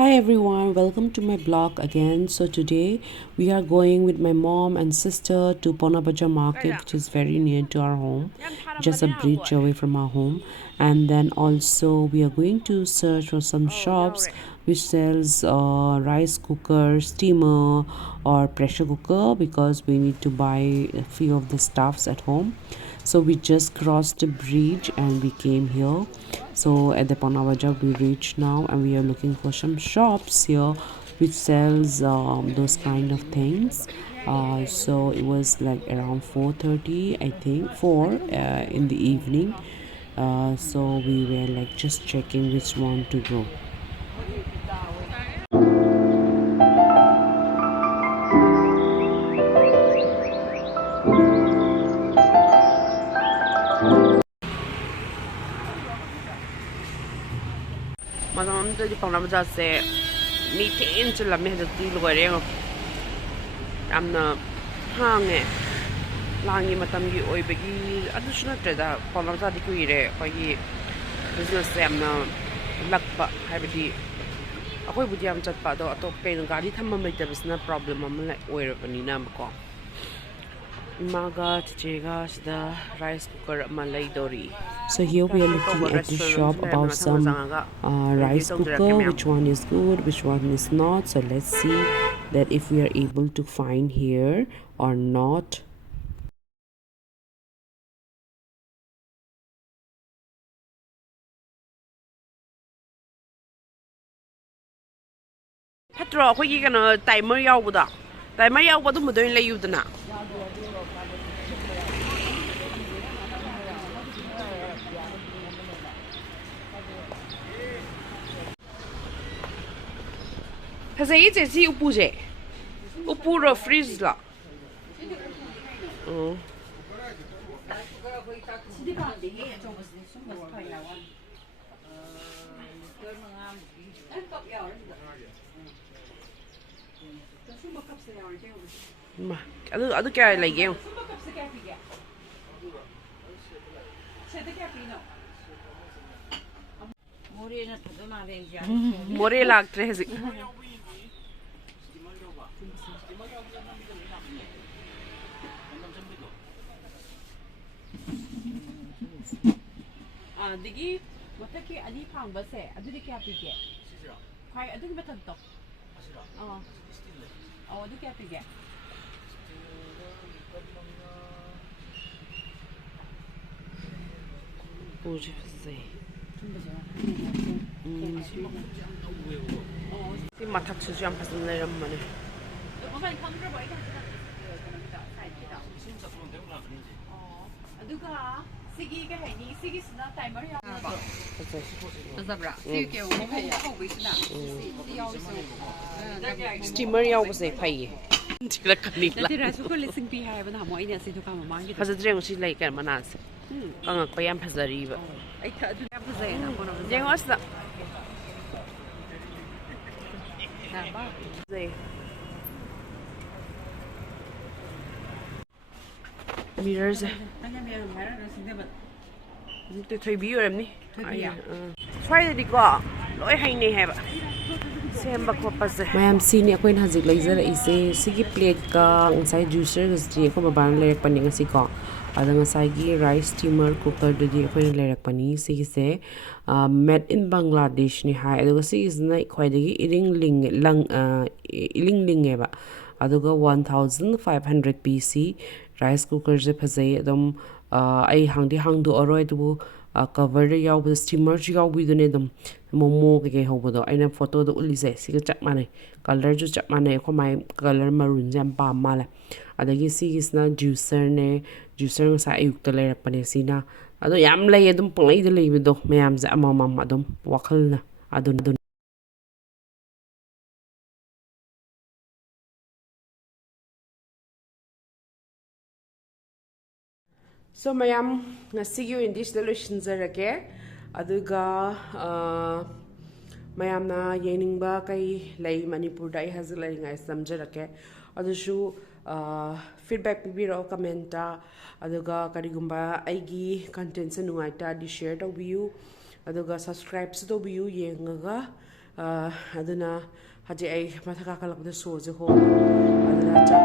Hi everyone, welcome to my blog again. So today we are going with my mom and sister to Paona Bazaar market, which is very near to our home, just a bridge away from our home. And then also we are going to search for some shops which sells rice cooker, steamer or pressure cooker because we need to buy a few of the stuffs at home. So we just crossed the bridge and we came here. So at the Paona Bazaar we reached now and we are looking for some shops here which sells those kind of things. So it was like around 4:30, I think 4 in the evening. So we were like just checking which one to go. Madam, the Paona Bazaar say, meeting to la me the deal wearing. I'm not hanging. Langi matamgi oi begi additional trade Paona Bazaar di kuire koi business am lakpa habidi ako'y budi am chatpa do atop kay ng gari thamam leitabis na problem am like oirabani na mako imaga tichega sida rice cooker malay dori. So here we are looking at the shop about some rice cooker, which one is good, which one is not. So let's see that if we are able to find here or not. Petro ako'y gano timer yawbuda. Timer yawbuda mo doon layo na. Kasi ito si upo je. Upo ro freeze la. Ma, ano kaya lagi yun? More lagtre hesi. Digi, mataki ali pang base, adu di kaya pige. Kaya adu ba tanto? Adu kaya pige. Boji base. Si matak suju am pasan na ram mane. Aduga sige ka hani sige sina timer ya ba sabra sige ke wo ko bi sina Steamer yaw base phai. Tila kanila. tira su ko lising bi hai ba na mo ina si to ka ma ngi Pasadreng si lai kan manas. Kang ko yam pasari ba. ai ka adu ba zai na mo na Jeng wasa. na ba Zai. Mirrors. anya me ma ra sin de ba Ito three view ram ni. Try di ko. Loi hai nei hai ba. Semba ko pas. Mayam sini ako in hazik laser ise sigi plate ka ngasai juicer gasti ako baban lerek pani ngasi ko. Ada ngasai gi rice steamer cooker do di ako in lerek pani sigi se made in Bangladesh ni hai. Ado kasi is na khwaidagi iling ling ba. Aduga 1500 PC rice cooker je phazai adom ai hangdu aroi du cover de yaw bu steamer ji yaw bu ne dum momo ke hobo do aina photo do uli se siga chap mane color ju chap mane ko mai color maroon jam pa mala adagi sigis na juicer sa ayuk to le pane sina ado yam lay adum play de lay do mayam za amam adum wakal na adun So mayam ngasi yu in this solution zarake aduga mayam na yening ba kai lay Manipur dai hazilai ngai samjarake adushu feedback pibiro commenta aduga karigumba aigi content se nungai ta di share to view aduga subscribe to view yengaga ꯑꯗꯨꯅ ꯍꯧꯖꯤꯛ ꯑꯩ ꯃꯊꯛ ꯀꯥꯈꯠꯂꯛꯄꯗ ꯁꯣꯁꯦ ꯍꯣꯡꯉꯦ ꯑꯗꯨꯅ ꯆꯥꯛ